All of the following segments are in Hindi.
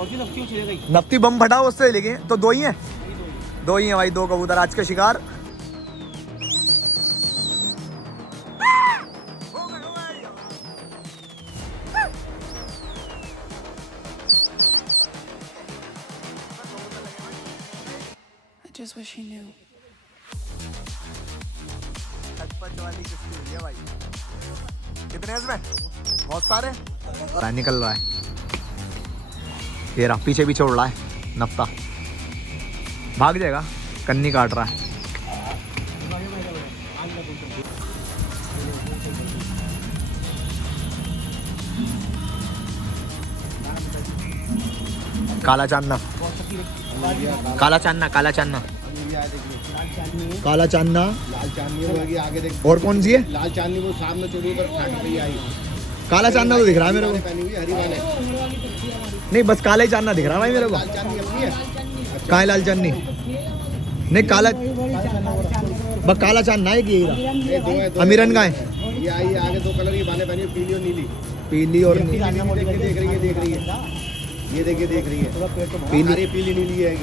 नफ्ती बम फटा उससे लेके तो दो ही हैं भाई, दो कबूतर आज का शिकार। Just wish he knew. वाली किस्ती हुई है भाई। कितने इसमें? बहुत सारे निकल रहा है। ये रहा पीछे पीछे उड़ रहा है नफ्ता, भाग जाएगा, कन्नी काट रहा है। काला चांदना, काला चांदना, काला चांदना, काला चांदना, लाल चांदनी होगी आगे देख। और कौन सी है? लाल चांदनी वो सामने चोटी पर फैक्ट्री आई। काला चांदना तो दिख रहा है मेरे को। पहनी हुई हरी वाले। नहीं बस काला ही चांदना दिख रहा है भाई मेरे को। लाल चांदनी अपनी है। कहाँ है लाल चांदनी? नहीं काला, बस काला चांदना है कि ये दो है, दो अमीरन का है। ये आई आगे दो कलर की बाले पहनी, पीली और नीली। पीली और नीली। देख रही है। ये देखिए देख रही है। पीली पीली नीली है।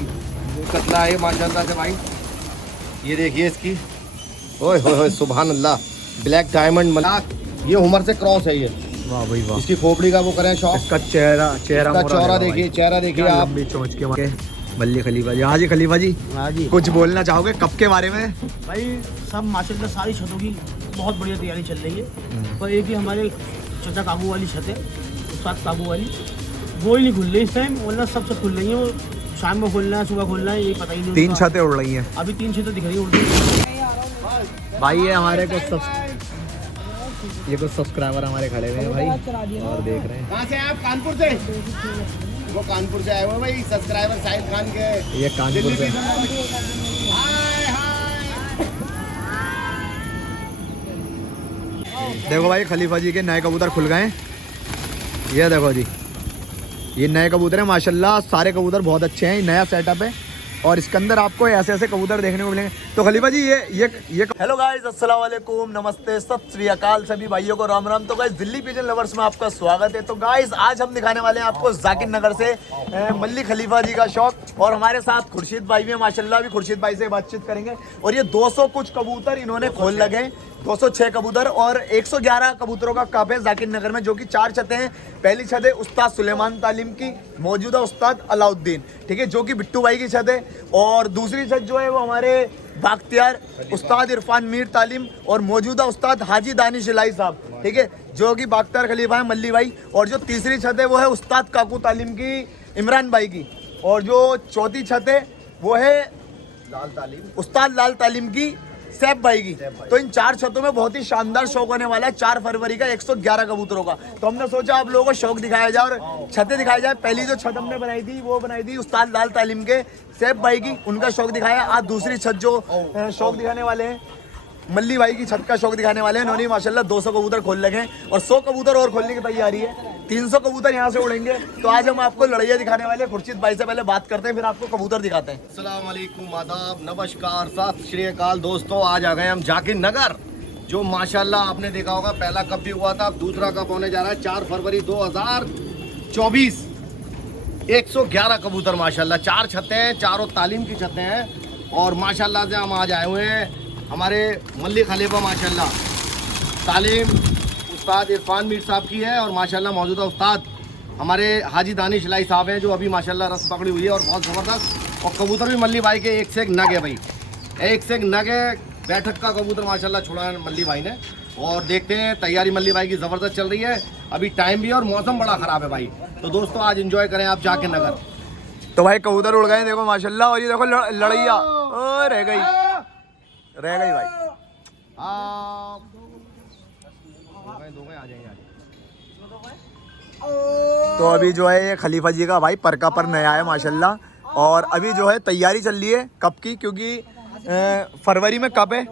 कतला है माशाल्लाह से भाई। ये देखिए इसकी, ओए होए होए सुभान अल्लाह, ब्लैक डायमंड मलाक। ये उमर से क्रॉस है ये। वाह भाई वाह। इसकी खोपड़ी का वो करें शौक। इसका चेहरा चौरा देखिए, चेहरा देखिए आप। चोंच के मारे मल्ली खलीफा जी। हाँ जी खलीफा जी, हाँ जी कुछ बोलना चाहोगे कप के बारे में? भाई, सब माशाल्लाह सारी छतों की बहुत बढ़िया तैयारी चल रही है। पर एक ही हमारे चचा काबू वाली छत है, साथ काबू वाली, वो ही नहीं खुल रही इस टाइम, वरना सब छत खुल रही है। वो शाम में खुलना है, सुबह खुलना है, ये पता ही नहीं। 3 छतें उड़ रही हैं अभी 3 छतें दिख रही है। भाई। ये हमारे कुछ सब्सक्राइबर हमारे खड़े हुए हैं भाई और देख रहे हैं। कहाँ से आप? कानपुर से। वो कानपुर से आए हुए भाई सब्सक्राइबर साहिद खान के। ये कानपुर से। हाय हाय। देखो भाई खलीफा जी के नए कबूतर खुल गए हैं। ये देखो जी, ये नए कबूतर हैं माशाल्लाह। सारे कबूतर बहुत अच्छे हैं, नया सेटअप है और इसके अंदर आपको ऐसे ऐसे कबूतर देखने को मिलेंगे। तो खलीफा जी ये हेलो गाइस, अस्सलाम वालेकुम, नमस्ते, सत श्री अकाल सभी भाइयों को राम राम। तो गाइस दिल्ली पिजन लवर्स में आपका स्वागत है। तो गाइस आज हम दिखाने वाले हैं आपको जाकिर नगर से मल्ली खलीफा जी का शौक, और हमारे साथ खुर्शीद भाई भी हैं माशाल्लाह। अभी खुर्शीद भाई से बातचीत करेंगे। और ये 200 कुछ कबूतर इन्होंने खोल लगे, 206 कबूतर और 111 कबूतरों का कप है जाकिर नगर में, जो कि 4 छतें हैं। पहली छत है उस्ताद सुलेमान तालीम की, मौजूदा उस्ताद अलाउद्दीन, ठीक है, जो कि बिट्टू भाई की छत है। और दूसरी छत जो है वो हमारे बाख्तियार उस्ताद इरफान मीर तालीम और मौजूदा उस्ताद हाजी दानिश इलाही साहब, ठीक है, जो कि बाख्तियार खलीफा है मल्ली भाई। और जो तीसरी छत है वो है उस्ताद काकू तालीम की, इमरान भाई की। और जो चौथी छत है वो है लाल तालीम, उस्ताद लाल तालीम की, सैफ भाई की। तो इन 4 छतों में बहुत ही शानदार शौक होने वाला है 4 फरवरी का 111 कबूतरों का। तो हमने सोचा आप लोगों को शौक दिखाया जाए और छतें दिखाई जाए। पहली जो छत हमने बनाई थी वो बनाई थी उस्ताद लाल तालीम के सैफ भाई की, उनका शौक दिखाया। आज दूसरी छत जो शौक दिखाने वाले हैं मल्ली भाई की छत का शौक दिखाने वाले हैं। उन्होंने माशाल्लाह 200 कबूतर खोल लगे हैं और 100 कबूतर और खोलने की तैयारी है। 300 कबूतर यहाँ से उड़ेंगे। तो आज हम आपको लड़ैया दिखाने वाले हैं। खुर्शीद भाई से पहले बात करते हैं, फिर आपको कबूतर दिखाते हैं। अस्सलाम वालेकुम, आदाब, नमस्कार, सत श्री अकाल दोस्तों। आज आ गए हम जाकिर नगर, जो माशाल्लाह आपने देखा होगा पहला कप भी हुआ था, अब दूसरा कप होने जा रहा है 4 फरवरी 2024। 111 कबूतर माशाल्लाह, 4 छतें हैं, चारों तालीम की छतें हैं। और माशाल्लाह से हम आज आए हुए हैं हमारे मल्ली खलीफा माशाल्लाह तालीम उस्ताद इरफान मीर साहब की है, और माशाल्लाह मौजूदा उस्ताद हमारे हाजी दानिश इलाही साहब हैं, जो अभी माशाल्लाह रस पकड़ी हुई है और बहुत ज़बरदस्त। और कबूतर भी मल्ली भाई के एक से एक नग है भाई, एक से एक नग है। बैठक का कबूतर माशाल्लाह छोड़ा है मल्ली भाई ने। और देखते हैं, तैयारी मल्ली भाई की ज़बरदस्त चल रही है। अभी टाइम भी है और मौसम बड़ा ख़राब है भाई। तो दोस्तों आज इंजॉय करें आप जाकिर नगर। तो भाई कबूतर उड़ गए देखो माशाल्लाह। और ये देखो लड़ैया रह गई भाई। दो गए आ जाएंगे। तो अभी जो है ये खलीफा जी का भाई परका पर नया है माशाल्लाह। और अभी जो है तैयारी चल रही है कप की, क्योंकि फरवरी में कप है,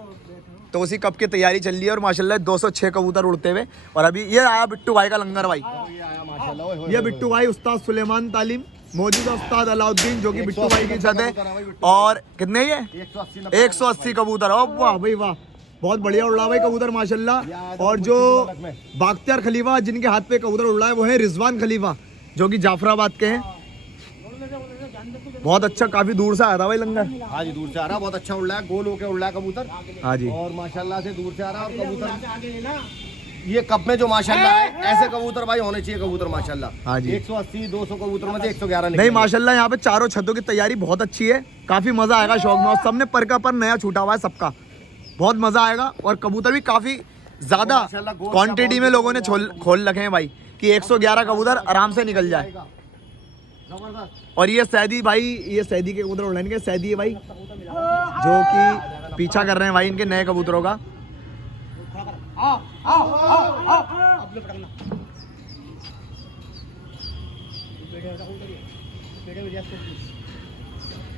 तो उसी कप की तैयारी चल रही है। और माशाल्लाह 206 कबूतर उड़ते हुए। और अभी ये आया बिट्टू भाई का लंगर भाई, ये बिट्टू भाई उस्ताद सुलेमान तालीम, मौजूदा उस्ताद अलाउद्दीन, जो कि बिट्टू भाई की छत है। और कितने ये 180 कबूतर। वाह भाई वाह, बहुत बढ़िया उड़ रहा भाई कबूतर माशाल्लाह। और जो बाख्तियार खलीफा जिनके हाथ पे कबूतर उड़ रहा है वो है रिजवान खलीफा, जो कि जाफराबाद के हैं। बहुत अच्छा, काफी दूर से आया था भाई लंगर। हाँ जी दूर से आ रहा, बहुत अच्छा उड़ रहा है, गोल होके उड़ रहा है कबूतर। हाँ जी, और माशाल्लाह से दूर से आ रहा है। और कबूतर ये कप में जो माशाल्लाह है, ऐसे कबूतर भाई होने चाहिए कबूतर माशाल्लाह। हाँ जी। 180-200 कबूतर में से 111 नहीं माशाल्लाह यहाँ पे चारों छतों की तैयारी बहुत अच्छी है, काफी मजा आएगा शौक में। और सबने पर का पर नया छूटा हुआ है सबका, बहुत मजा आएगा। और कबूतर भी काफी ज्यादा माशाल्लाह गोश्त का क्वांटिटी में बहुत लोगों ने खोल रखे हैं भाई, कि 111 कबूतर आराम से निकल जाए। जबरदस्त। और ये सैदी भाई, ये सैदी के कबूतर उड़ाने के सैदी है भाई, जो कि पीछा कर रहे हैं भाई इनके नए कबूतरों का।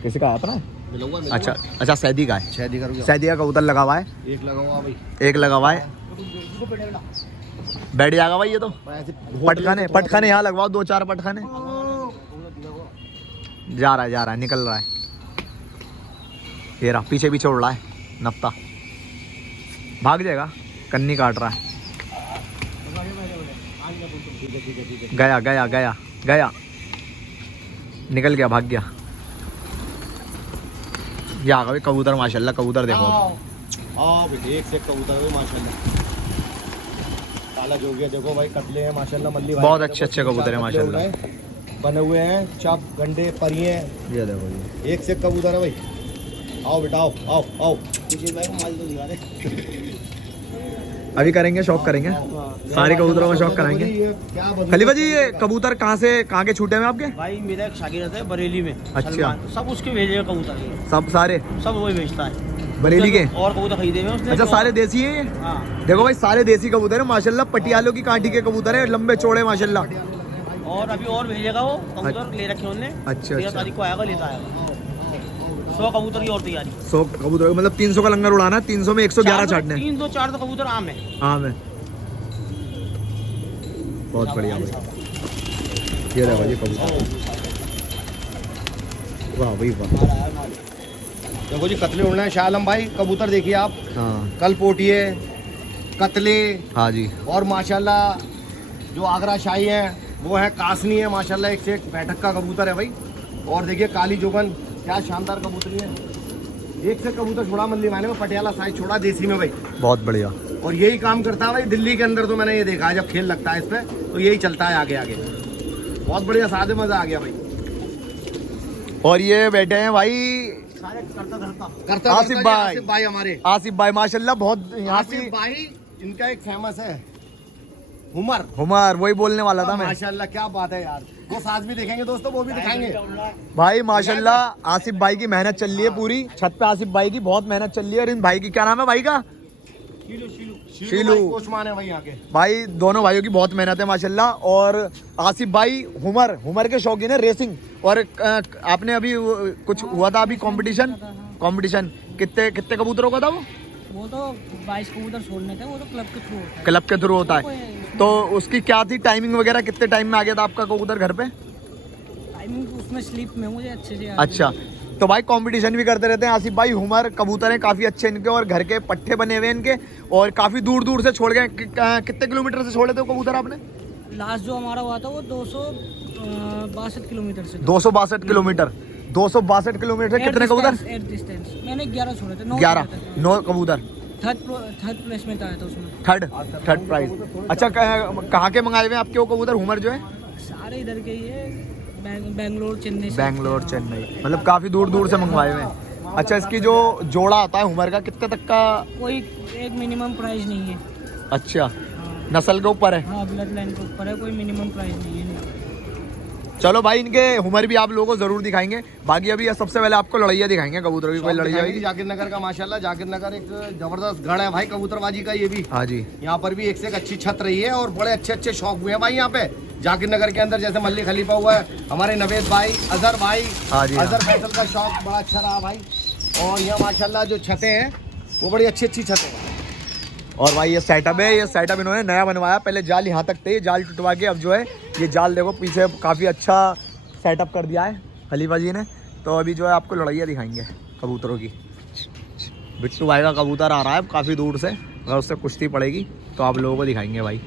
किसी का है अपना? मिलूंगा अच्छा अच्छा, सैदी का है। शादी करूंगा। सैदी का कबूतर लगा हुआ है, एक लगाऊंगा भाई। एक लगा हुआ है, बैठ जाएगा भाई ये तो। पटखाने यहाँ लगवाओ, 2-4 पटखाने। जा रहा है निकल रहा है, ये रहा पीछे पीछे उड़ रहा है नफ्ता, भाग जाएगा, कन्नी काट रहा है। गया निकल गया, भाग गया। ये आ गए कबूतर माशाल्लाह, कबूतर देखो। हाँ भाई एक से कबूतर है माशाल्लाह। काला जोगिया देखो भाई, कतले हैं माशाल्लाह, मल्ली भाई बहुत अच्छे कबूतर है माशाल्लाह, बने हुए हैं, चप गंडे परिये। ये देखो ये एक से कबूतर है भाई। आओ बेटा आओ आओ आओ। अभी करेंगे, शौक करेंगे, सारे कबूतरों का शौक कराएंगे। खलीफा जी ये कबूतर कहाँ के छूटे हैं आपके? भाई मेरा एक शागिर्द है बरेली में, अच्छा। सलमान, सब उसके भेजे कबूतर हैं। सब सारे सब वही बेचता है बरेली के? और कबूतर खरीदे हुए उसने। अच्छा सारे देसी हैं ये? हाँ। देखो भाई सारे देसी कबूतर है माशाल्लाह, पटियालों की कांटी के कबूतर है, लंबे चौड़े माशाल्लाह। और अभी और भेजेगा वो कबूतर, ले रखे उन्होंने। अच्छा, 13 अच्छा। तारीख को आएगा, लेता आएगा 100 कबूतर की और तैयारी। 100 कबूतर मतलब 300 का लंगर उड़ाना है, 300 में 111 छाटने। 3-4 तो कबूतर आम है। हाँ मैं बहुत बढ़िया भाई, ये देखो ये कबूतर, वाह भाई वाह। देखो जी कतले उड़ना है शाह आलम भाई, कबूतर देखिए आप, हाँ कल पोटिए कतले। हाँ जी, और माशाल्लाह जो आगरा शाही है वो है, कासनी है माशाल्लाह, एक से एक बैठक का कबूतर है भाई। और देखिए काली जोगन, क्या शानदार कबूतरी है। एक से कबूतर छोड़ा मल्ली माने में, पटियाला साइज छोड़ा देसी में भाई, बहुत बढ़िया। और यही काम करता है भाई दिल्ली के अंदर, तो मैंने ये देखा है जब खेल लगता है इस पे तो यही चलता है आगे आगे। बहुत बढ़िया, सादे मजा आ गया भाई। और ये बैठे हैं भाई सारे करता करता आसिफ भाई। आसिफ भाई हमारे, आसिफ भाई माशाल्लाह, बहुत यहाँ आसिफ की भाई इनका एक फेमस है उमर। हुमर, वही बोलने वाला था मैं। माशाल्लाह क्या बात है यार, वो साथ भी देखेंगे दोस्तों, वो भी दिखाएंगे भाई माशाल्लाह आसिफ भाई की मेहनत चल रही है पूरी छत पे, आसिफ भाई की बहुत मेहनत चल रही है। और इन भाई की क्या नाम है भाई का? शीलू। भाई कोचमान है भाई यहाँ के। भाई दोनों भाइयों की बहुत मेहनत है माशाल्लाह। और आसिफ भाई हुमर के शौकीन है, रेसिंग। और आपने अभी कुछ हुआ था अभी कंपटीशन कितने कबूतरों का था वो तो 22 कबूतर छोड़ने थे, वो तो क्लब के थ्रू होता है। क्लब के थ्रू होता है, तो उसकी क्या थी टाइमिंग वगैरह, कितने टाइम में आ गया था आपका कबूतर घर पे? टाइमिंग उसमें स्लीप में मुझे अच्छे से याद अच्छा, तो भाई कंपटीशन भी करते रहते हैं आसिफ भाई। हुमर कबूतर हैं काफ़ी अच्छे इनके, और घर के पट्टे बने हुए हैं इनके, और काफ़ी दूर दूर से छोड़ गए। कितने किलोमीटर से छोड़े थे वो कबूतर आपने? लास्ट जो हमारा हुआ था वो 262 किलोमीटर से। 262 किलोमीटर। 262 किलोमीटर कितने कबूतर? एट डिस्टेंस मैंने 11 छोड़े थे। 9 कबूतर। थर्ड प्लेस में आया था उसमें। Third prize. अच्छा कहाँ के मंगाए हुए हैं आपके वो कबूतर हुमर जो है? सारे इधर के ही है, बेंगलोर चेन्नई से। बेंगलोर चेन्नई, मतलब काफ़ी दूर दूर से मंगवाए हुए हैं। अच्छा, इसकी जो जोड़ा आता है हुमर का कितने तक का? कोई एक मिनिमम प्राइस नहीं है। अच्छा, नस्ल के ऊपर है? हाँ, ब्लड लाइन के ऊपर है, कोई मिनिमम प्राइस नहीं है। चलो भाई इनके हुमर भी आप लोगों को जरूर दिखाएंगे। बाकी अभी सबसे पहले आपको लड़ैया दिखाएंगे, कबूतर की कोई लड़ैया होगी। जाकिर नगर का माशाल्लाह, जाकिर नगर एक जबरदस्त गढ़ है भाई कबूतरबाजी का। ये भी हाँ जी, यहाँ पर भी एक से एक अच्छी छत रही है, और बड़े अच्छे अच्छे शौक हुए हैं भाई यहाँ पे जाकिर नगर के अंदर। जैसे मल्ली खलीफा हुआ है, हमारे नवेद भाई, अजहर भाई, हाँ जी, हाँ। अजहर फैसल का शौक बड़ा अच्छा रहा भाई। और यहाँ माशाल्लाह जो छतें हैं वो बड़ी अच्छी अच्छी छतें हैं। और भाई ये सेटअप है, ये सेटअप इन्होंने नया बनवाया। पहले जाल यहाँ तक थे, ये जाल टुटवा के अब जो है ये जाल देखो पीछे काफ़ी अच्छा सेटअप कर दिया है खलीफा जी ने। तो अभी जो है आपको लड़ैया दिखाएंगे कबूतरों की। बिट्टू भाई का कबूतर आ रहा है काफ़ी दूर से, अगर उससे कुश्ती पड़ेगी तो आप लोगों को दिखाएंगे भाई।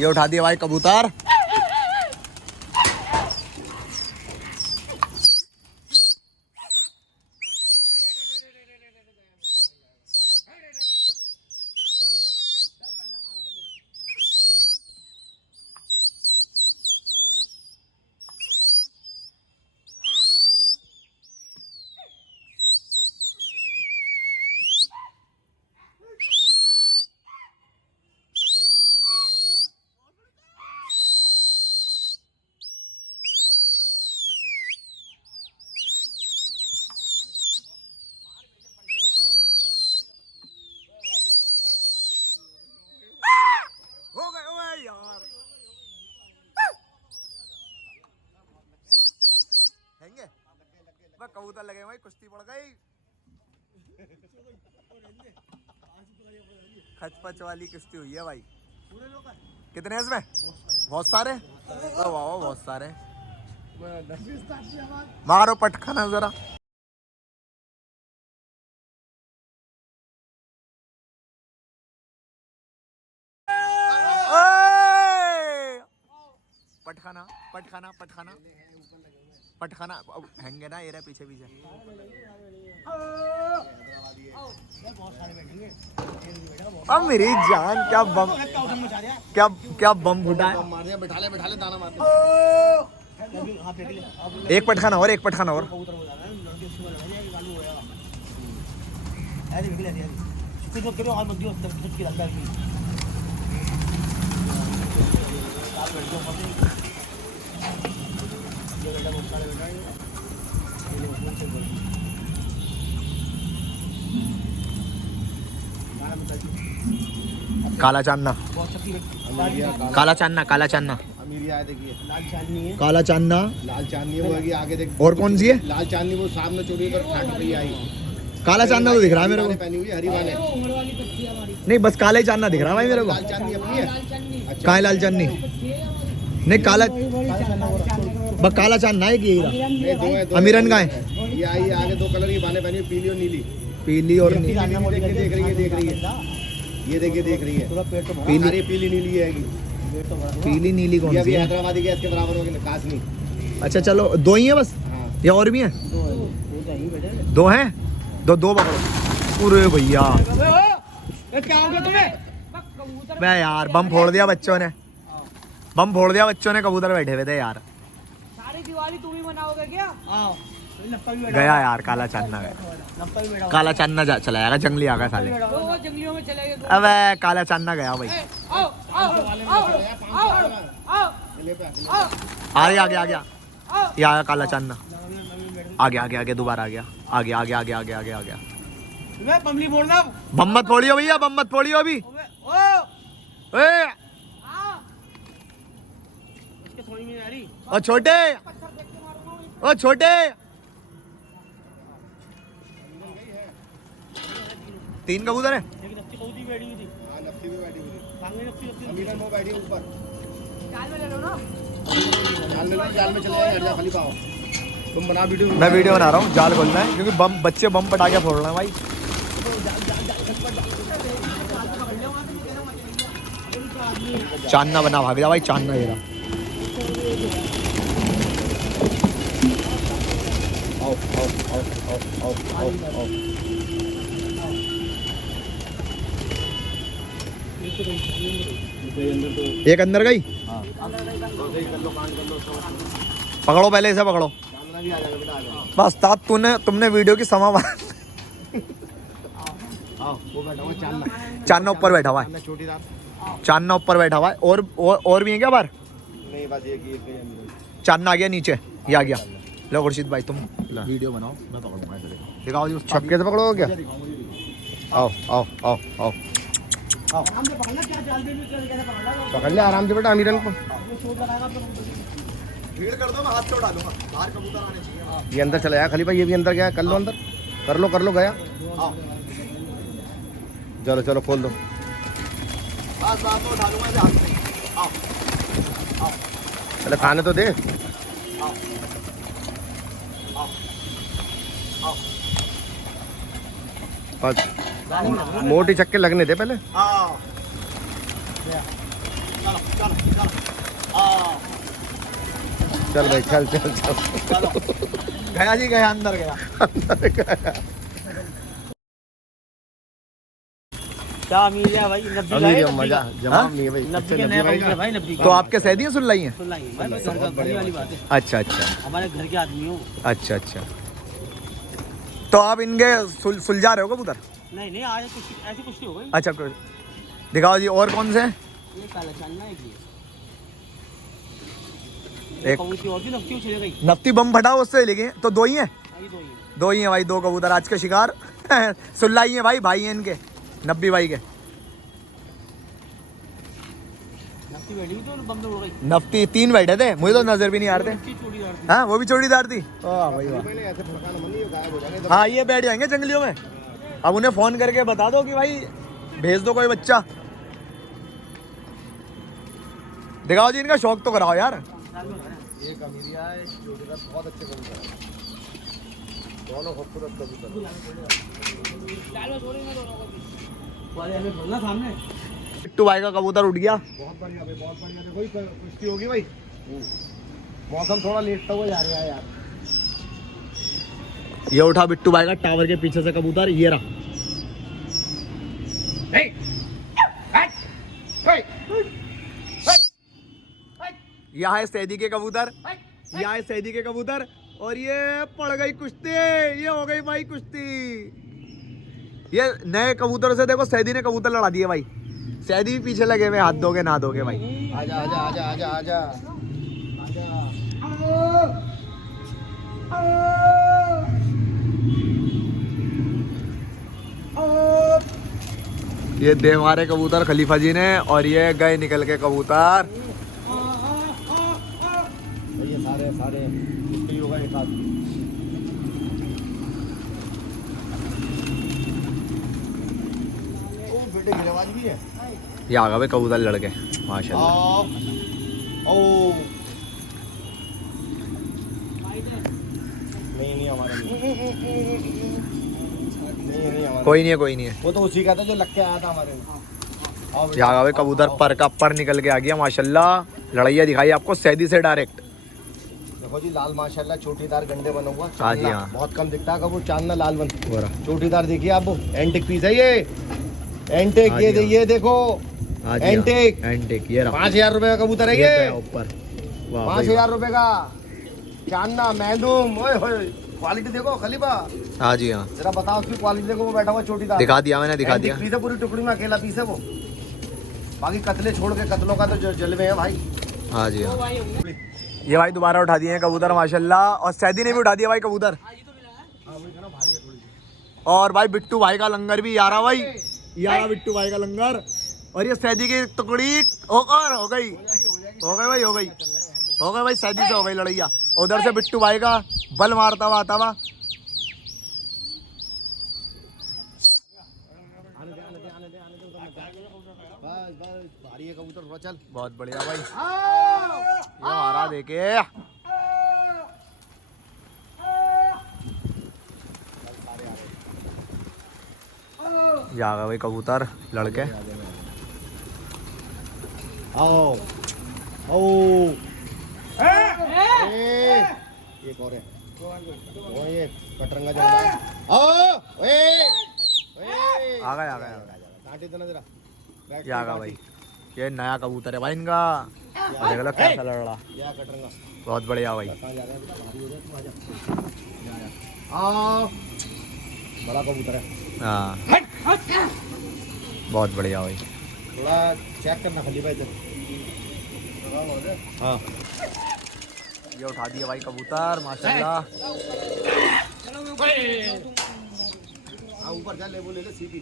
ये उठा दिया भाई कबूतर। हो गए ओए यार, हैंगे बस कबूतर लगे भाई, कुश्ती पड़ गई। खचपच वाली कुश्ती हुई है भाई। कितने हैं इसमें? बहुत सारे। वाह वाह बहुत सारे। मारो पटखना जरा। पटखाना पटखाना पटखाना पटखाना हैंगे ना, ये रहा पीछे पीछे। अब मेरी जान क्या बम, क्या क्या बम फूटा है। बैठा ले दाना मारते। एक पटखाना और, एक पटखाना और। काला चांदना, काला चांदना, काला चांदना, अमीरिया है देखिए। लाल चांदनी है, काला चांदना, लाल चांदनी वो आगे देख। और कौन सी है? लाल चांदनी वो सामने चोरी पर फाट रही आई। काला चांदना तो दिख रहा है मेरे को। पहनी हुई हरी वाले। नहीं बस काला ही चांदना दिख रहा है भाई मेरे को। लाल चांदनी अपनी है। कहाँ है लाल चांदनी? नहीं काला, बस काला चांदना है कि नहीं, दो है, दो अमीरन का है। ये आई आगे दो कलर की बाने पहनी, पीली और नीली। पीली और नीली। देख रही है ये देखिए, देख रही है पीली, अरे पीली नीली है। पीली नीली कौन ये सी अभी है? हैदराबादी के इसके बराबर होगी काश नहीं। अच्छा चलो, दो ही है बस हाँ या और भी हैं? दो हैं, दो दो पकड़ो। अरे भैया क्या हो गया तुम्हें? मैं यार बम फोड़ दिया बच्चों ने, बम फोड़ दिया बच्चों ने, कबूतर बैठे हुए थे यार। सारी दिवाली तुम ही मनाओगे क्या? गया यार काला चांदना गया। काला चांदना चला जाएगा, जंगली आ गया साले। तो वो जंगलियों में चले गए। अबे काला चांदना गया भाई। आओ आओ आओ आओ आओ आ गया आ गया आ गया, ये आया काला चांदना। आगे आगे आगे दोबारा आ गया, आगे आगे आगे आगे आगे आ गया। बमली बोलना। बम मत फोड़ियो भैया, बम मत फोड़ियो अभी। ए इसके समझ में नहीं आ रही। ओ छोटे, ओ छोटे, तीन कबूतर है। लेकिन अच्छी कबूतरी बैठी हुई थी। हाँ नफ्सी में बैठी हुई थी। सामने नफ्सी अमीरन वो बैठी ऊपर। जाल में ले लो ना। जाल में चले जाए, हट जा खाली पाओ। तुम बना वीडियो। मैं वीडियो बना रहा हूँ, जाल खोलना है क्योंकि बम, बच्चे बम पटाखे फोड़ रहे हैं भाई। चांदना बना भाग जा भाई, चांदना ये रहा। आओ आओ आओ आओ आओ आओ आओ। एक अंदर गई। पकड़ो पहले इसे पकड़ो। बस ताब तुमने वीडियो की समा वो बैठा हुआ चांदना। चांदना ऊपर बैठा हुआ है, छोटीदार। चांदना ऊपर बैठा हुआ है। और भी है क्या बार? नहीं बस ये चांदना आ गया नीचे, ये आ गया। लो खुर्शीद भाई तुम वीडियो बनाओ, मैं पकड़ूंगा ऐसे। दिखाओ जी छक्के से पकड़ोगे क्या? आओ आओ आओ आओ आराम से पकड़ना। क्या जाल में कैसे पकड़ना? पकड़ ले आराम से बेटा अमीरन को। शोट लगाएगा तो भीड़ कर दो, मैं हाथ से उड़ा दूंगा। बाहर कबूतर आने चाहिए। ये अंदर चला जाए खाली भाई, ये भी अंदर गया। कर लो अंदर, कर लो गया। चलो चलो खोल दो। बस बात तो उठा लूंगा इसे हाथ से। आओ आओ पहले खाने तो दे। आओ आओ आओ बस मोटी चक्के लगने दे पहले। आओ। चलो चलो चल भाई चल चल चल गया जी गया अंदर गया क्या अमीर है भाई, नब्बी अभी लाए, ये मजा जवाब नहीं है भाई। नब्बी के नया कबूतर है भाई, नब्बी तो आपके सैदियाँ सुन लाई हैं? सुन लाएंगे भाई, घर का बड़ी वाली बात है, अच्छा अच्छा हमारे घर के आदमी हो। अच्छा अच्छा तो आप इनके सुलझा रहे हो कबूतर? नहीं नहीं, आज कुछ ऐसी कुछ नहीं हो गई। अच्छा दिखाओ जी और कौन से हैं? ये काला चालना है कि एक कबूतर और भी नफ्ती चले गई। नफ्ती बम फटा उससे लेके तो दो ही हैं? आई दो ही है। दो ही हैं भाई, दो कबूतर आज के शिकार सुल्लाई हैं भाई हैं इनके नब्बी भाई के। नफ्ती बैठी हुई तो बम उड़ गई। नफ्ती 3 बैठे थे, मुझे तो नजर भी नहीं आ रहे थे। उसकी चोड़ीदार थी। हाँ वो भी चौड़ीदार थी। वाह भाई वाह। मैंने ऐसे फड़काना मन नहीं, गायब हो जाएंगे। हाँ ये बैठ जाएंगे जंगलियों में। अब उन्हें फोन करके बता दो कि भाई भेज दो कोई बच्चा। दिखाओ जी इनका शौक तो कराओ यार। एक अमीरिया है, चोटीदार बहुत अच्छे कबूतर हैं, दोनों खूबसूरत कबूतर वाले हमें बोलना सामने। बिट्टू भाई का कबूतर उठ गया। बहुत बढ़िया भाई, बहुत बढ़िया। देखो ये कुश्ती होगी भाई। मौसम थोड़ा लेटता हुआ जा रहा है यार। ये उठा बिट्टू भाई का टावर के पीछे से कबूतर, ये रहा। यहाँ है सैदी के कबूतर, यहाँ है सैदी के कबूतर और ये पड़ गई कुश्ती, ये हो गई भाई कुश्ती। ये नए कबूतरों से देखो सैदी ने कबूतर लड़ा दिए भाई। सैदी भी पीछे लगे हुए, हाथ दोगे ना दोगे भाई। आजा आजा आजा आजा आजा ये दे मारे कबूतर खलीफा जी ने और ये गए निकल के कबूतर। ये सारे सारे कुश्ती होगा एक साथ। ओ बेटे गिरवाज भी है। ये आ गए भाई कबूतर लड़के माशाल्लाह। ओ नहीं हमारा नहीं हमारा। कोई नहीं है कोई नहीं है। वो तो उसी का था जो लग के आया था हमारे। ये आ गया भाई कबूतर, पर का पर निकल के आ गया माशाल्लाह। लड़ैया दिखाई आपको सैदी से डायरेक्ट। देखो जी लाल माशाल्लाह चोटीदार गंडे बना हुआ। हाँ जी हाँ। बहुत कम दिखता है कबूतर, चांदना लाल बन हो रहा। चोटीदार देखिए आप, वो एंटिक पीस है ये। एंटिक हाँ ये जी, हाँ। ये देखो एंटिक। एंटिक ये रहा। 5000 रुपए का कबूतर है ये। ऊपर 5000 रुपए का चांदना मैदूम। ओए होए क्वालिटी देखो खलीफा। हाँ जी हाँ जरा बताओ उसकी क्वालिटी देखो। वो बैठा हुआ चोटीदार, दिखा दिया मैंने, दिखा दिया। पीस है पूरी टुकड़ी में, अकेला पीस है वो। बाकी कतले छोड़ के, कतलों का तो जलवे है भाई। हाँ जी हाँ। ये भाई दोबारा उठा दिए हैं कबूतर माशाल्लाह, और सैदी ने भी उठा दिया भाई कबूतर। और भाई बिट्टू भाई का लंगर भी यारा भाई, यारा बिट्टू भाई का लंगर। और ये सैदी की टुकड़ी हो गई भाई, हो गई भाई, सैदी से हो गई लड़ैया। उधर से बिट्टू भाई का बल मारता हुआ आता हुआ। बस बस भारी है कबूतर, थोड़ा चल। बहुत बढ़िया भाई, ये हमारा देखे। जागा भाई कबूतर लड़के। आओ आओ एक और है वो, ये कटरंगा जो है। आओ आ गया काटे देना जरा। ये आगा भाई, ये नया कबूतर है भाई इनका। और देख लो कैसा लड़ रहा, या कटरंगा बहुत बढ़िया भाई। कहाँ जा रहा है? भारी हो रहा है, तू आजा। आओ बड़ा कबूतर है। हाँ बहुत बढ़िया भाई। थोड़ा चेक करना खाली भाई इधर। हाँ ये उठा दिया भाई कबूतर माशाल्लाह। हाँ ऊपर जा, ले वो ले ले सीधी।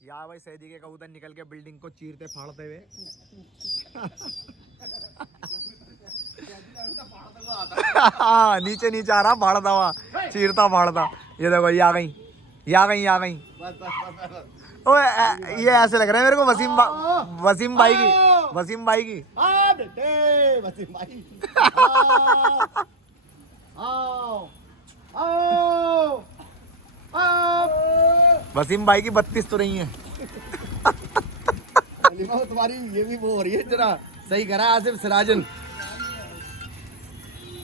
यहाँ भाई सैदी के कबूतर निकल के बिल्डिंग को चीरते फाड़ते हुए। नीचे नीचे आ रहा फाड़ता हुआ। चीरता फाड़ता। ये देखो ये आ गई, ये आ गई, ये आ गई। बस बस बस बस। ओए ये ऐसे लग रहा है मेरे को वसीम भाई की, वसीम भाई की। हाँ बेटे वसीम भाई आओ आओ आओ। वसीम भाई की 32 तो नहीं है। खलीफा तुम्हारी ये भी वो हो रही है जरा सही करा आसिफ सिराजन।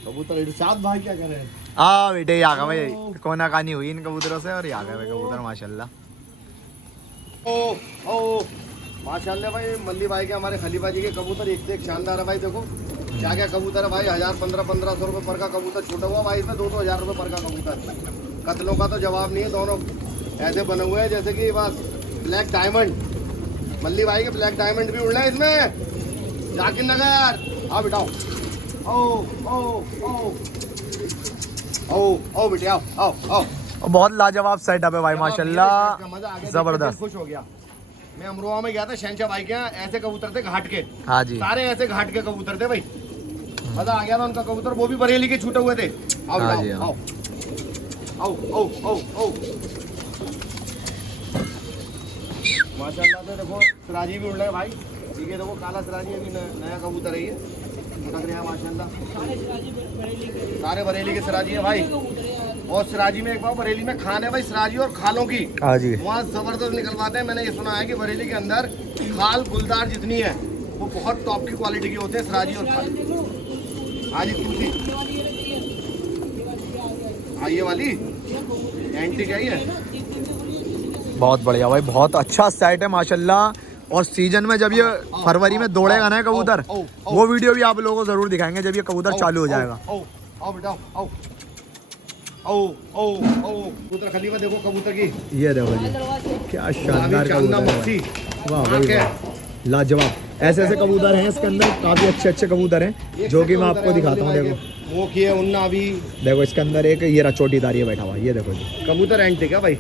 कबूतर इरशाद भाई क्या कर रहे हैं? हाँ बेटे ये आ गए भाई, कोना कानी हुई इन कबूतरों से और ये आ गए भाई कबूतर माशाल्लाह। ओ ओ माशाल्लाह भाई मल्ली भाई के हमारे खलीफा जी के कबूतर एक से एक शानदार है भाई। देखो क्या क्या कबूतर है भाई, 1000-1500 रुपये पर का कबूतर छूटा हुआ भाई, इसमें 2-2 हज़ार रुपये पर का कबूतर। कत्लों का तो जवाब नहीं है, दोनों ऐसे बने हुए हैं जैसे कि बस ब्लैक डायमंड। मल्ली भाई के ब्लैक डायमंड भी उड़ रहे हैं इसमें। जाकिर नगर आओ बेटा आओ आओ आओ आओ आओ बेटे आओ आओ आओ। और बहुत लाजवाब सेटअप है भाई माशाल्लाह, मजा आ गया, जबरदस्त। खुश हो गया। मैं अमरोहा में गया था शहनशाह भाई के यहाँ, ऐसे कबूतर थे घाट के, हाँ जी सारे ऐसे घाट के कबूतर थे भाई। मजा आ गया था उनका कबूतर, वो भी बरेली के छूटे हुए थे। आओ हाँ आओ जी, हाँ। आओ आओ आओ आओ आओ। माशाल्लाह से देखो सिराजी भी उड़ रहे हैं भाई। ठीक है देखो काला सिराजी अभी नया कबूतर है ये, लग रहा है माशाल्लाह। सारे बरेली के सिराजी है भाई। और सिराजी में एक बार बरेली में खान है भाई सिराजी और खालों की, हाँ जी वहाँ जबरदस्त निकलवाते हैं। मैंने ये सुना है कि बरेली के अंदर खाल गुलदार जितनी है वो बहुत टॉप की क्वालिटी के होते हैं सिराजी और खाल। हाँ जी दूसरी हाँ ये वाली एंटीक है ये। बहुत बढ़िया भाई, बहुत अच्छा सेट है माशाल्लाह। और सीजन में जब ये फरवरी में दौड़ेगा ना कबूतर, वो वीडियो भी आप लोगों को जरूर दिखाएंगे जब ये कबूतर चालू हो जाएगा। आओ बेटा आओ आओ आओ आओ। कबूतर खलीफा देखो कबूतर की, ये देखो जी क्या शानदार चांदना कबूतर मच्छी। है। वाह भाई वाह, लाजवाब। ऐसे ऐसे कबूतर हैं इसके अंदर, काफी अच्छे अच्छे कबूतर हैं जो कि मैं आपको दिखाता हूँ। देखो वो किए उन्ना अभी देखो इसके अंदर एक ये रहा चोटीदार ये बैठा हुआ, ये देखो जी कबूतर एंटीक है भाई,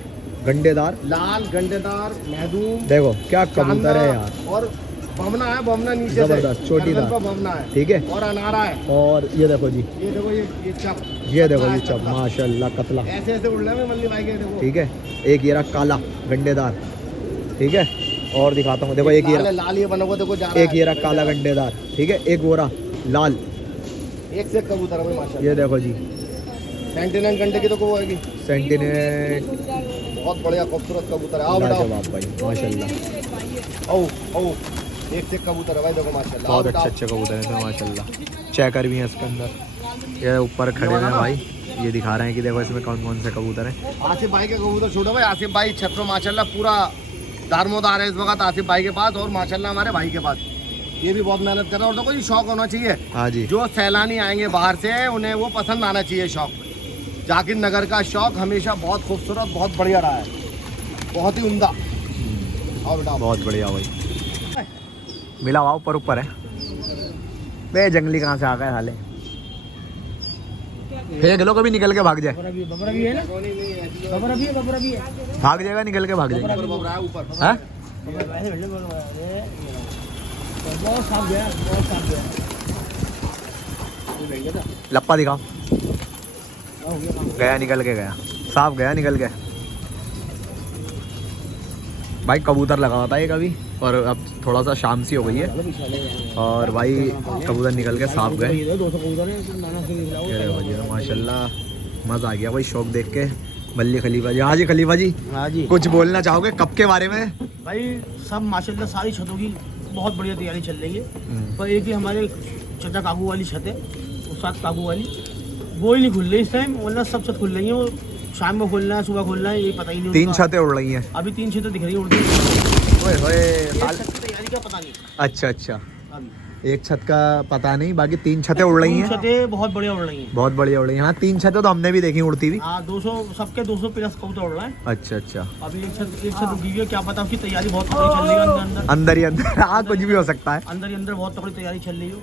गंडेदार। लाल गंडेदार महदूम देखो क्या कबूतर है यार, और बमना है, बमना नीचे से जबरदस्त, चोटीदार। गर्दन पे बमना है, ठीक है। और अनारा है। और ये देखो जी, ये देखो ये चप, ये देखो जी चप माशाल्लाह कतला, ऐसे ऐसे उड़ रहे हैं मल्ली भाई के देखो। ठीक है। एक ये रहा काला गंडेदार, ठीक है। और दिखाता हूँ देखो, एक ये रहा, लाल ये बना हुआ देखो जा रहा एक है। ये रहा काला गंडेदार, ठीक है। एक वो रहा लाल, एक से एक कबूतर है भाई माशाल्लाह। ये देखो जी 99 घंटे की तो वो आएगी, सेंटिनेट, बहुत बढ़िया खूबसूरत कबूतर है। आओ बेटा लाजवाब भाई माशाल्लाह। आओ आओ, एक से एक कबूतर है भाई देखो माशाल्लाह। बहुत आओ बेटा, अच्छे अच्छे कबूतर हैं इसमें माशाल्लाह। चेकर भी हैं इसके अंदर, ये ऊपर खड़े हैं भाई, ये दिखा रहे हैं कि देखो इसमें कौन कौन से कबूतर हैं। आसिफ भाई के कबूतर छोड़ो भाई, आसिफ भाई छत्र माशाल्लाह पूरा दारमोदार है इस वक्त आसिफ भाई के पास, और माशाल्लाह हमारे भाई के पास ये भी बहुत मेहनत कर रहा है। और देखो ये शौक होना चाहिए, हाँ जी जो सैलानी आएंगे बाहर से उन्हें वो पसंद आना चाहिए शौक। जाकिर नगर का शौक हमेशा बहुत खूबसूरत बहुत बढ़िया रहा है, बहुत ही उम्दा। और बेटा बहुत बढ़िया भाई, मिला हुआ ऊपर ऊपर है बे, जंगली कहाँ से आ गए साले, फेंक लो कभी निकल के भाग जाए, बबरा भी है ना, बबरा भी है। भाग जाएगा निकल के भाग जाएगा। ऊपर हाँ वैसे भेजो, बहुत साफ गया, बहुत साफ गया। लप्पा दिखाओ, गया निकल के गया, साफ गया निकल के भाई। कबूतर लगा हुआ था ये कभी, और अब थोड़ा सा शाम सी हो गई है और भाई कबूतर निकल के साफ गए। ये देखो जी माशाल्लाह, मज़ा आ गया भाई शौक देख के। मल्ली खलीफा जी, हाँ जी खलीफा जी, हाँ जी कुछ बोलना चाहोगे कब के बारे में? भाई सब माशाल्लाह सारी छतों की बहुत बढ़िया तैयारी चल रही है। पर एक ही हमारे चचा काबू वाली छत है, उस साथ काबू वाली वो ही नहीं खुल रही इस टाइम, वरना सब छत खुल रही है। वो शाम में खोलना है सुबह खोलना है ये पता ही नहीं। 3 उनका। छतें उड़ रही हैं अभी 3 छतें दिख रही है उड़ती। ओए होए, छत की तैयारी का पता नहीं अच्छा अच्छा, अभी। एक छत का पता नहीं, बाकी 3 छतें उड़ रही 3 हैं, छतें बहुत बढ़िया उड़ रही हैं। बहुत बढ़िया उड़ रही हैं। हाँ 3 छतें तो हमने भी देखी उड़ती हुई। हाँ 200 सबके 200 प्लस कबूतर उड़ रहा है। अच्छा अच्छा, अभी एक छत रुकी हुई है, क्या पता उसकी तैयारी बहुत तगड़ी चल रही है अंदर अंदर ही अंदर, हाँ कुछ भी हो सकता है, अंदर ही अंदर बहुत तगड़ी तैयारी चल रही हो।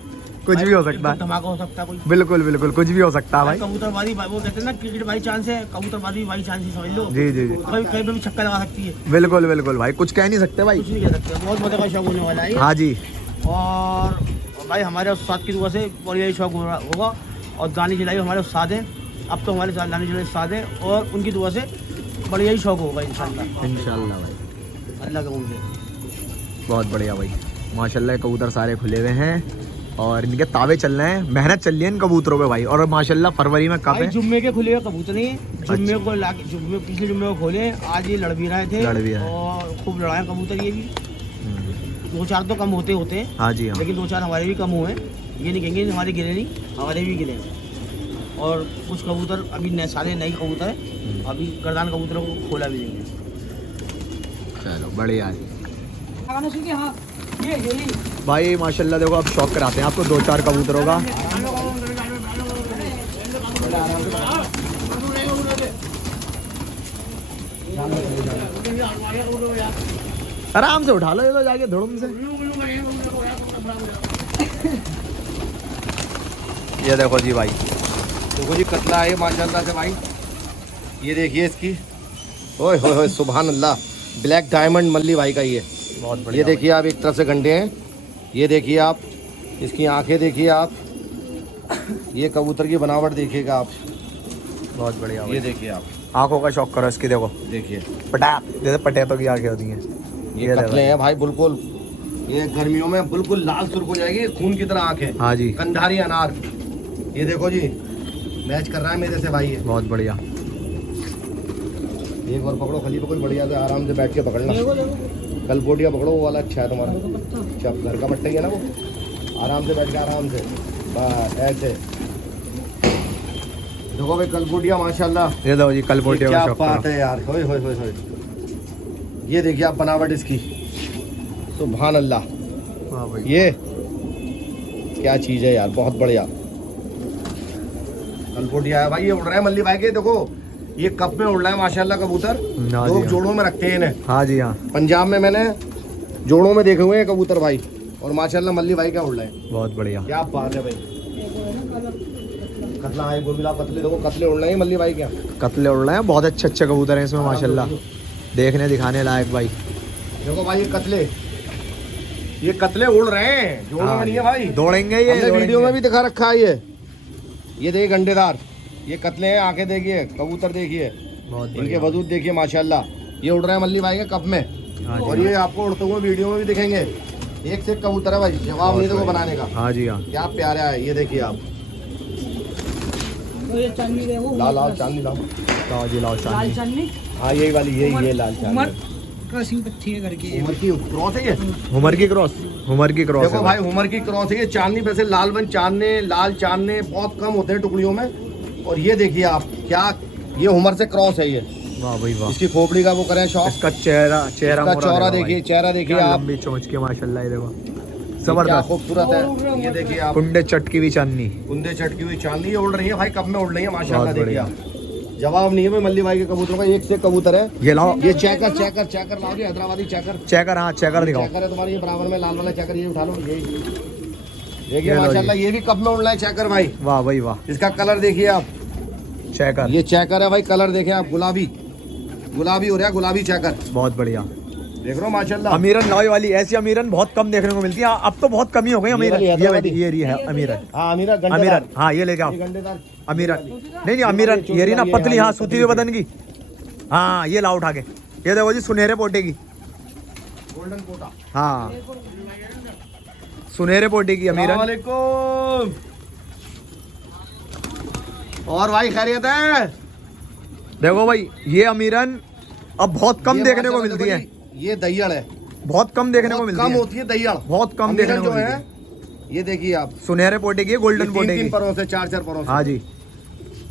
कुछ भी हो सकता है, धमाका हो सकता है कोई। बिल्कुल बिल्कुल कुछ भी हो सकता है भाई। कबूतरबाजी वो कहते हैं ना क्रिकेट बाई चांस है, कबूतरबाजी बाई चांस ही समझ लो। जी जी जी, कहीं कहीं पे भी छक्का लगा सकती है, बिल्कुल बिल्कुल भाई, कुछ कह नहीं सकते भाई। कुछ नहीं कह सकते। बहुत मजे का शौक होने वाला है ये। हाँ जी, और भाई हमारे उस्ताद की दुआ से बढ़िया ही शौक होगा। और दानी खिलाई हमारे उस्ताद हैं, अब तो हमारे साथ लाने जुड़े साथ हैं और उनकी दुआ से बढ़िया ही शौक होगा इंशाल्लाह। इंशाल्लाह भाई, अल्लाह का उनसे बहुत बढ़िया भाई माशाल्लाह। कबूतर सारे खुले हुए हैं और इनके तावे चल रहे हैं, मेहनत चल रही है इन कबूतरों पे भाई। और माशाल्लाह फरवरी में कब भाई है? जुम्मे के खुले हुए कबूतर हैं, जुम्मे को लाके पिछले जुम्मे को खोले हैं, आज ये लड़ भी रहे थे लड़ भी रहे हैं। और खूब लड़ाए कबूतर ये भी। 2-4 तो कम होते हैं, हाँ जी हाँ, लेकिन 2-4 हमारे भी कम हुए हैं, ये नहीं कहेंगे हमारे गिरे नहीं, हमारे भी गिरे हैं। और कुछ कबूतर अभी सारे नए कबूतर हैं, अभी गर्दान कबूतरों को खोला भी नहीं है। चलो बढ़िया है लगाना चाहिए। हाँ ये भाई माशाल्लाह। देखो अब शौक कराते हैं आपको 2-4 कबूतरों का। आराम से उठा लो ये तो जाके धुड़ुम से। ये देखो जी भाई, देखो जी कतला है माशाल्लाह से भाई, ये देखिए इसकी, ओए होए होए सुभान अल्लाह, ब्लैक डायमंड मल्ली भाई का ये। बहुत बढ़िया। ये देखिए आप, एक तरफ से गंडे हैं, ये देखिए आप, इसकी आंखें देखिए आप, ये कबूतर की बनावट देखिएगा आप, बहुत बढ़िया ये भाई। देखिए आप, आंखों का शौक करो इसकी। देखो देखिए पटा, जैसे पटेटों की आंखें होती हैं। ये कतले हैं भाई, बिल्कुल ये गर्मियों में बिल्कुल लाल सुर्ख हो जाएगी, खून की तरह आंखें, हाँ जी, कंधारी अनार। ये देखो जी मैच कर रहा है मेरे से भाई ये। बहुत बढ़िया। एक बार पकड़ो खलीफा, कोई बढ़िया से आराम से बैठ के पकड़ना। कल बोटिया पकड़ो, वो वाला अच्छा है तुम्हारा, अच्छा घर का पट्टा ही है ना वो, आराम से बैठ के आराम से बस ऐसे। देखो भाई कलपोटिया माशाल्लाह, ये दो जी कलपोटिया का क्या शौक बात करो। है यार, होए होए होए होए। ये देखिए आप बनावट इसकी, सुभान अल्लाह, हाँ भाई, ये क्या चीज़ है यार, बहुत बढ़िया कलपोटिया है भाई। ये उड़ रहा है मल्ली भाई के, देखो ये कप में उड़ रहा है माशाल्लाह कबूतर, हाँ लोग जी, हाँ। जोड़ों में रखते हैं इन्हें। हाँ जी हाँ, पंजाब में मैंने जोड़ों में देखे हुए हैं कबूतर भाई, और माशाल्लाह मल्ली भाई क्या उड़ रहे हैं, बहुत बढ़िया। क्या बात है भाई। कतला है गोविंदा, कतले देखो, कतले उड़ रहे हैं मल्ली भाई क्या, कतले उड़ रहे हैं, बहुत अच्छे अच्छे कबूतर हैं इसमें माशाल्लाह, देखने दिखाने लायक भाई। देखो भाई ये कतले उड़ रहे हैं, जोड़ों में नहीं है भाई, दौड़ेंगे ये, हमने वीडियो दौड़ेंगे। में भी दिखा रखा है ये देखिए गंडेदार, ये कतले हैं, आंखें देखिए, कबूतर देखिए, बहुत इनके बढ़िया। वजूद देखिए माशाल्लाह। ये उड़ रहे हैं मल्ली भाई के कप में, हाँ और जी, ये आपको उड़ते हुए वीडियो में भी दिखेंगे। एक से एक कबूतर है भाई, जवाब नहीं देखो बनाने का, हाँ जी हाँ, क्या प्यारा है। ये देखिए आप, तो ये चांदनी देखो, लाल लाल चांदी लाल, लाओ जी लाओ लाल चांदी। चांदनी हाँ यही वाली, ये लाल उमर चांदी, क्रॉसिंग पत्ती है करके ये। उमर की क्रॉस है ये। हुमर की क्रॉस, हुमर की क्रॉस देखो है भाई उमर की क्रॉस है ये। चांदनी वैसे लाल चांदने बहुत कम होते हैं टुकड़ियों में, और ये देखिए आप क्या, ये उमर से क्रॉस है ये। वाह भाई वाह। इसकी खोपड़ी का वो करें शौक, इसका चेहरा इसका मोरा चौरा देखो देखिए, भाई। चेहरा देखिए क्या आप, लंबी चोंच के माशाल्लाह, ये देखो क्या जबरदस्त। खूबसूरत है। ये देखिए आप, कुंडे चटकी भी चांदनी, कुंदे चटकी हुई चांदी, ये उड़ रही है भाई, कब में उड़ रही है माशाल्लाह। बहुत देखिए बढ़िया। आप, जवाब नहीं है भाई मल्ली भाई के कबूतरों का, एक से कबूतर है। ये लाओ ये चेकर लाओ जी, हैदराबादी चेकर चेकर, हाँ चेकर दिखाओ। चेकर है तुम्हारी, ये बराबर में लाल वाला चेकर, ये उठा लो, ये ये देखिए लो माशाल्लाह, जी। ये भी कब में उड़ रहा है चेकर भाई। वाह भाई वाह, इसका कलर देखिए आप, चेकर ये चेकर है भाई, कलर देखें आप, गुलाबी हो रहा है, गुलाबी चेकर, बहुत बढ़िया। देख रहे हो माशाल्लाह। अमीरन लाओ वाली, ऐसी अमीरन बहुत कम देखने को मिलती है, अब तो बहुत कम ही हो गई अमीरन। वाली ये हैदराबादी। ये रही है अमीरन, हाँ अमीरन, अमीरन हाँ, ये लेके आओ गंडेदार अमीरन। नहीं अमीरन, ये रही ना पतली, हाँ सूती हुई बदन की, हाँ ये लाओ उठा के। ये देखो जी सुनहरे पोटे की, गोल्डन कोटा। हाँ सुनहरे पोटे की अमीरन। वालेकुम। और भाई खैरियत है? देखो भाई ये अमीरन अब बहुत कम ये देखने को माशाल्लाह मिलती है, देखो जी, ये दहियाड़ है, बहुत कम देखने को बहुत मिलती कम है, होती है दहियाड़, बहुत कम अमीरन देखने को जो मिलती है, है। ये देखिए आप, सुनहरे पोटे की है, गोल्डन पोटे तीन की, परों से, चार परों से, हाँ जी।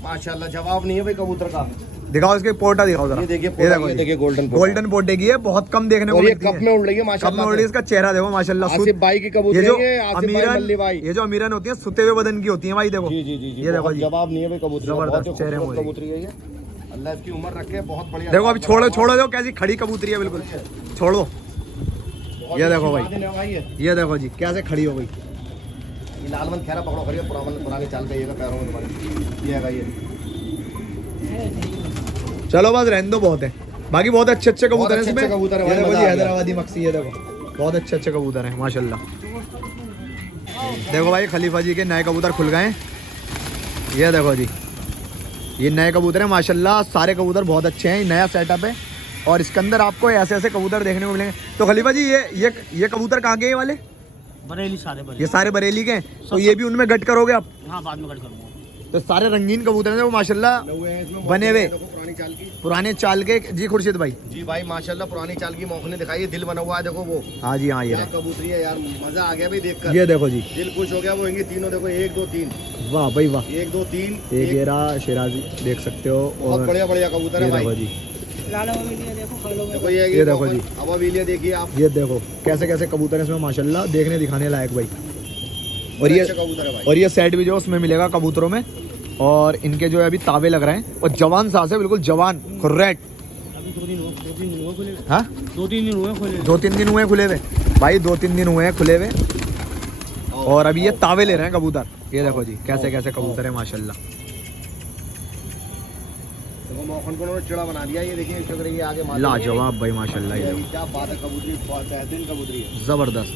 माशाल्लाह जवाब नहीं है भाई कबूतर का। दिखाओ इसके पोटा दिखाओ जरा। ये देखिए ये पोटा, देखो ये जी, देखिए गोल्डन पोटा। गोल्डन पोटे की है, बहुत कम देखने को और ये मिलती कप है। में उड़ रही है कब में माशाल्लाह उड़ रही है, इसका चेहरा देखो माशाल्लाह। आसिफ भाई की कबूतर ये जो है, आसिफ भाई मल्ली भाई। ये जो अमीरन होती है सुते हुए बदन की होती है भाई, देखो जी जी जी ये देखो बहुत जी, जवाब नहीं है भाई कबूतर का, बहुत जबरदस्त ही चेहरे खूबसूरत मोरे। कबूतरी है ये, अल्लाह इसकी उम्र रखे, बहुत बढ़िया। देखो अभी छोड़ो जो कैसी खड़ी कबूतरी है, बिल्कुल छोड़ो। बहुत ये अच्छी देखो भाई। बात है भाई ये देखो जी कैसे खड़ी हो गई। ये लालवन खैरा पकड़ो, खड़ी पुरानी चाल पे, ये पैरों में तुम्हारे, ये है ये। चलो बस रहने दो, बहुत है बाकी, बहुत अच्छे अच्छे कबूतर हैं अच्छे इसमें। अच्छे कबूतर हैं ये भाई, देखो मजा जी आ गया। हैदराबादी मक्सी, ये देखो बहुत अच्छे अच्छे कबूतर हैं माशाल्लाह। देखो भाई खलीफा जी के नए कबूतर खुल गए हैं, ये देखो जी ये नए कबूतर हैं माशाल्लाह, सारे कबूतर बहुत अच्छे हैं, नया सेटअप है और इसके अंदर आपको ऐसे ऐसे कबूतर देखने को मिलेंगे। तो खलीफा जी ये कबूतर कहाँ के हैं ये वाले? बरेली सारे बरेली। ये सारे बरेली के हैं, तो ये भी उनमें गट करोगे आप? हाँ बाद में कट करूँगा। तो सारे रंगीन कबूतर हैं वो माशाल्लाह बने हुए पुरानी चाल की। पुराने चाल के। जी खुर्शीद भाई। जी भाई माशाल्लाह पुरानी चाल की मौखने दिखाई है, दिल बना हुआ है देखो वो। हाँ जी हाँ, ये क्या कबूतरी है यार, मजा आ गया भाई देखकर। ये देखो जी, दिल खुश हो गया। वो होंगे तीनों देखो, 1 2 3, वाह भाई वाह। 1 2 3। एक येरा शिराजी देख सकते हो बहुत और बढ़िया बढ़िया कबूतर ये है देखो भाई। जी, लाला वाली देखो खालो में। देखो ये देखो जी। अब अवेलिया देखिए आप, ये देखो कैसे कैसे कबूतर हैं इसमें माशाल्लाह, देखने दिखाने लायक भाई। और ये अच्छे कबूतर है भाई। और ये सेट भी जो उसमें मिलेगा कबूतरों में, और इनके जो है अभी तावे लग रहे हैं और जवान सांस है, बिल्कुल जवान खुर्रेट। अभी 2 दिन हुए खुले। हाँ 2-3 दिन हुए खुले। 2-3 दिन हुए खुले हुए भाई, 2-3 दिन हुए हैं खुले हुए और अभी ये तावे ले रहे हैं कबूतर। ये देखो जी कैसे कैसे कबूतर है माशाल्लाह। देखो मौखन को उन्होंने चिड़ा बना दिया। ये देखिए चल रही है आगे मार। लाजवाब भाई माशाल्लाह, ये क्या बात है, कबूतरी बहुत बेहतरीन कबूतरी है। जबरदस्त।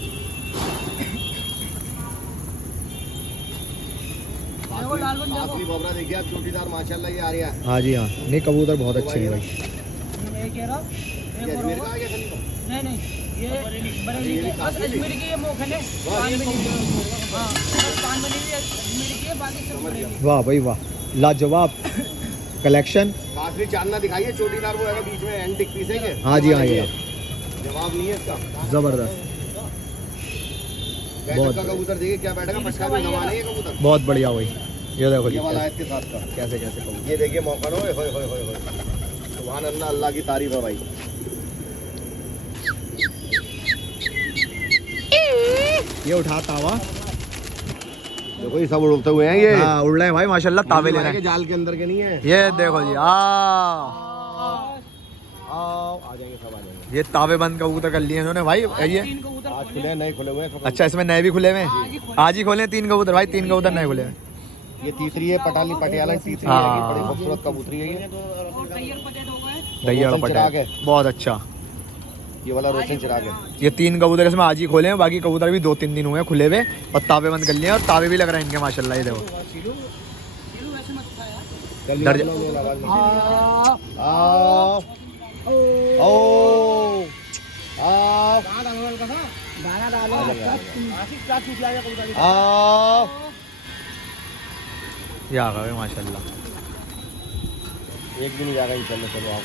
आखिरी बबरा देखिए आप, चोटीदार माशाल्लाह ये आ रहा है। हाँ जी हाँ, नहीं कबूतर बहुत अच्छे हैं भाई। एक कह रहा एक ये और अजमेर होगा। का है क्या खलीफा? नहीं नहीं, ये बरेली के, बस अजमेर की ये मोखन है, कान में नहीं है। हाँ बस कान में नहीं है, अजमेर की है, बाकी सब बरेली। वाह भाई वाह, लाजवाब कलेक्शन। आखिरी चांदना दिखाइए, चोटीदार वो है बीच में एंटिक पीस है क्या? हाँ जी हाँ, ये जवाब नहीं है इसका। जबरदस्त, बैठक का कबूतर देखिए क्या बैठेगा, पटका भी जमाने ये कबूतर। बहुत बढ़िया भाई। ये देखो जी ये वाला है इसके साथ का। कैसे कैसे कबूतर। ये देखिए मौका होए होए होए होए होए। सुभान अल्लाह, अल्लाह की तारीफ है भाई। ये उठा तावा, देखो ये सब उड़ते हुए हैं ये। हाँ उड़ रहे हैं भाई माशाल्लाह, तावे ले रहे हैं। जाल के अंदर के नहीं है। ये देखो जी, आ जाएंगे सब, आ जाएंगे। ये तावे बंद कबूतर कर लिए इन्होंने भाई। ये तीन कबूतर आज खुले हैं, नए खुले हुए हैं सब। अच्छा, इसमें नए भी खुले हुए हैं, आज ही खोले हैं 3 कबूतर भाई, 3 कबूतर नए खुले हैं। ये तीसरी है, पटियाला तीसरी है। हाँ। ये बड़ी खूबसूरत कबूतरी है ये। और तैयार पटेट हो गए। दहिया रोशन चिराग पटेल है। बहुत अच्छा। ये वाला रोशन चिराग है। ये 3 कबूतर इसमें आज ही खोले हैं, बाकी कबूतर भी 2-3 दिन हुए हैं खुले हुए और तावे बंद कर लिए हैं, और तावे भी लग रहे हैं इनके माशाल्लाह। ये देखो सीलू ऐसे मत खा यार। चलिए दर्ज- आप लोग ये लगा लीजिए। आओ आओ आओ दाना डालो। आओ। ये आ गए माशाल्लाह। एक दिन ही जाएगा इंशाल्लाह। चलो आओ।